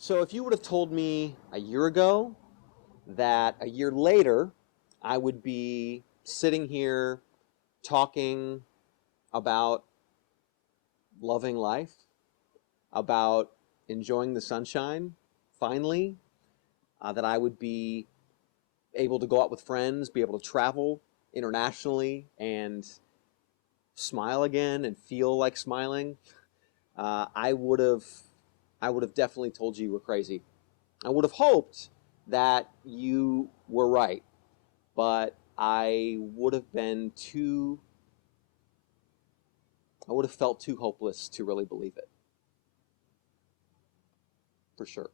So if you would have told me a year ago that a year later I would be sitting here talking about loving life, about enjoying the sunshine, finally, that I would be able to go out with friends, be able to travel internationally and smile again and feel like smiling, I would have definitely told you were crazy. I would have hoped that you were right, but I would have felt too hopeless to really believe it. For sure.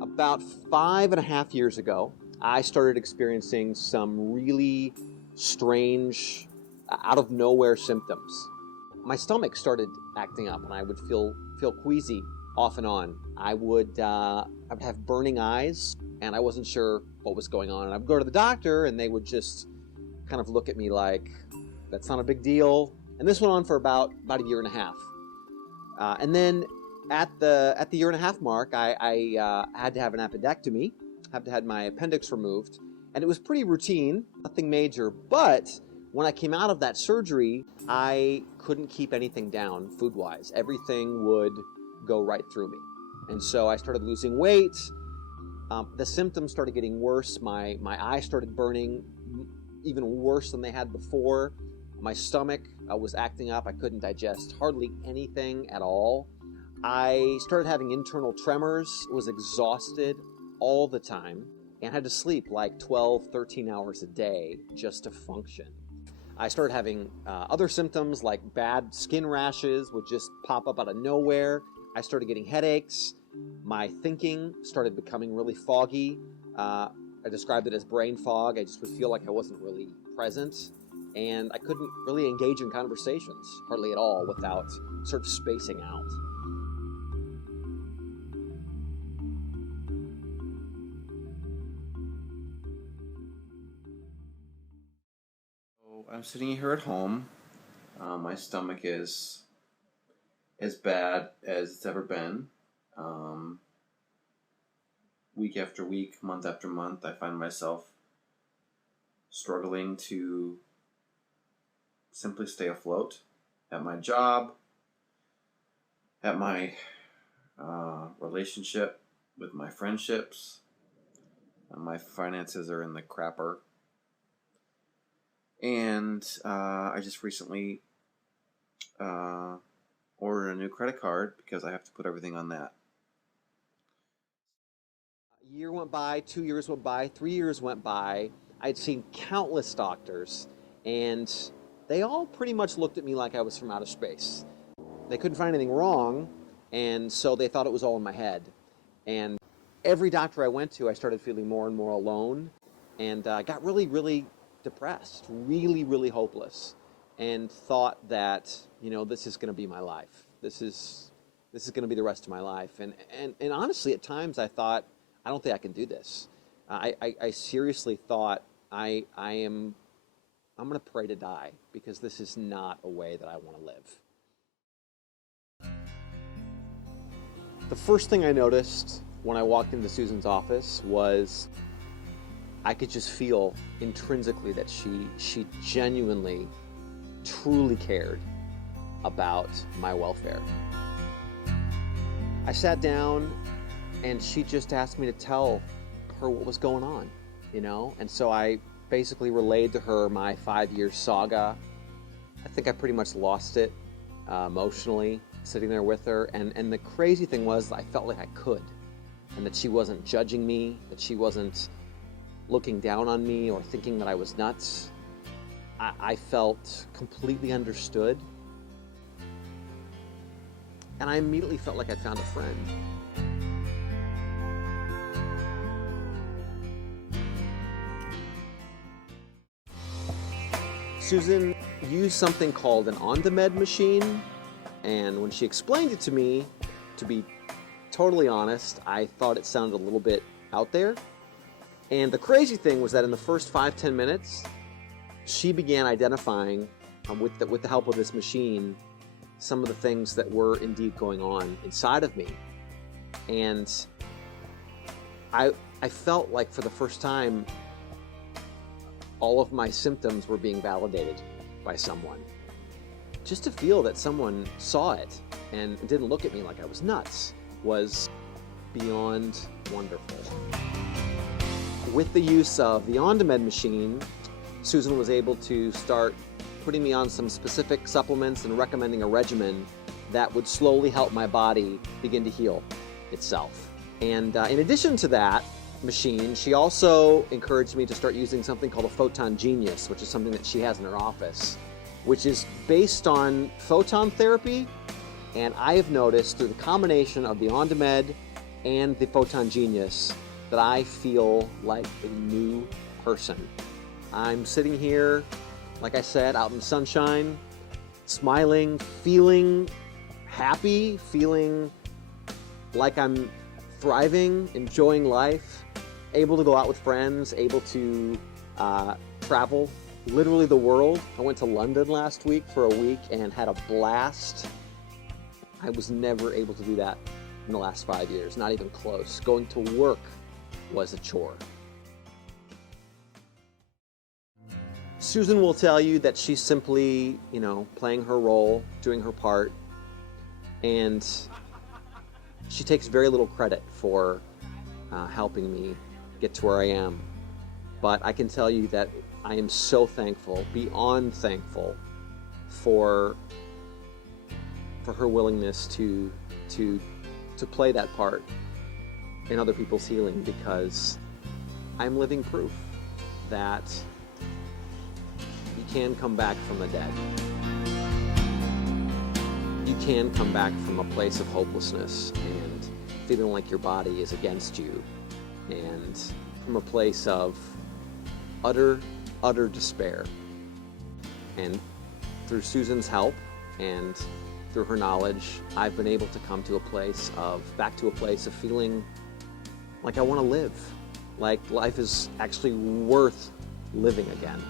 About 5.5 years ago, I started experiencing some really strange, out of nowhere symptoms. My stomach started acting up, and I would feel queasy off and on. I would have burning eyes, and I wasn't sure what was going on. And I'd go to the doctor, and they would just kind of look at me like, "That's not a big deal." And this went on for about a year and a half. And then at the year and a half mark, I had to have an appendectomy, had to have my appendix removed, and it was pretty routine, nothing major. But when I came out of that surgery, I couldn't keep anything down food-wise. Everything would go right through me. And so I started losing weight. The symptoms started getting worse. My eyes started burning even worse than they had before. My stomach was acting up. I couldn't digest hardly anything at all. I started having internal tremors, was exhausted all the time, and had to sleep like 12, 13 hours a day just to function. I started having other symptoms like bad skin rashes would just pop up out of nowhere. I started getting headaches. My thinking started becoming really foggy. I described it as brain fog. I just would feel like I wasn't really present. And I couldn't really engage in conversations, hardly at all, without sort of spacing out. So I'm sitting here at home. My stomach is as bad as it's ever been. Week after week, month after month, I find myself struggling to simply stay afloat at my job, at my relationship with my friendships. My finances are in the crapper. And I just recently ordered a new credit card because I have to put everything on that. A year went by, 2 years went by, 3 years went by. I'd seen countless doctors, and they all pretty much looked at me like I was from outer space. They couldn't find anything wrong, and so they thought it was all in my head. And every doctor I went to, I started feeling more and more alone, and got really, really depressed, really, really hopeless, and thought that, this is going to be my life. This is going to be the rest of my life. And honestly, at times I thought, I don't think I can do this. I seriously thought I'm going to pray to die, because this is not a way that I want to live. The first thing I noticed when I walked into Susan's office was I could just feel intrinsically that she genuinely, truly cared about my welfare. I sat down, and she just asked me to tell her what was going on, And so I basically relayed to her my 5-year saga. I think I pretty much lost it emotionally, sitting there with her. And the crazy thing was, I felt like I could, and that she wasn't judging me, that she wasn't looking down on me or thinking that I was nuts. I felt completely understood. And I immediately felt like I'd found a friend. Susan used something called an Ondamed machine, and when she explained it to me, to be totally honest, I thought it sounded a little bit out there. And the crazy thing was that in the first 5-10 minutes, she began identifying with the help of this machine, some of the things that were indeed going on inside of me. And I felt like for the first time, all of my symptoms were being validated by someone. Just to feel that someone saw it and didn't look at me like I was nuts was beyond wonderful. With the use of the Ondamed machine, Susan was able to start putting me on some specific supplements and recommending a regimen that would slowly help my body begin to heal itself. And in addition to that machine, she also encouraged me to start using something called a Photon Genius, which is something that she has in her office, which is based on photon therapy. And I have noticed through the combination of the Ondamed and the Photon Genius that I feel like a new person. I'm sitting here, like I said, out in the sunshine, smiling, feeling happy, feeling like I'm thriving, enjoying life, able to go out with friends, able to travel literally the world. I went to London last week for a week and had a blast. I was never able to do that in the last 5 years, not even close. Going to work was a chore. Susan will tell you that she's simply, playing her role, doing her part, and she takes very little credit for helping me get to where I am. But I can tell you that I am so thankful, beyond thankful, for her willingness to play that part in other people's healing, because I'm living proof that you can come back from the dead. You can come back from a place of hopelessness and feeling like your body is against you, and from a place of utter despair. And through Susan's help and through her knowledge, I've been able to come to back to a place of feeling like I want to live, like life is actually worth living again.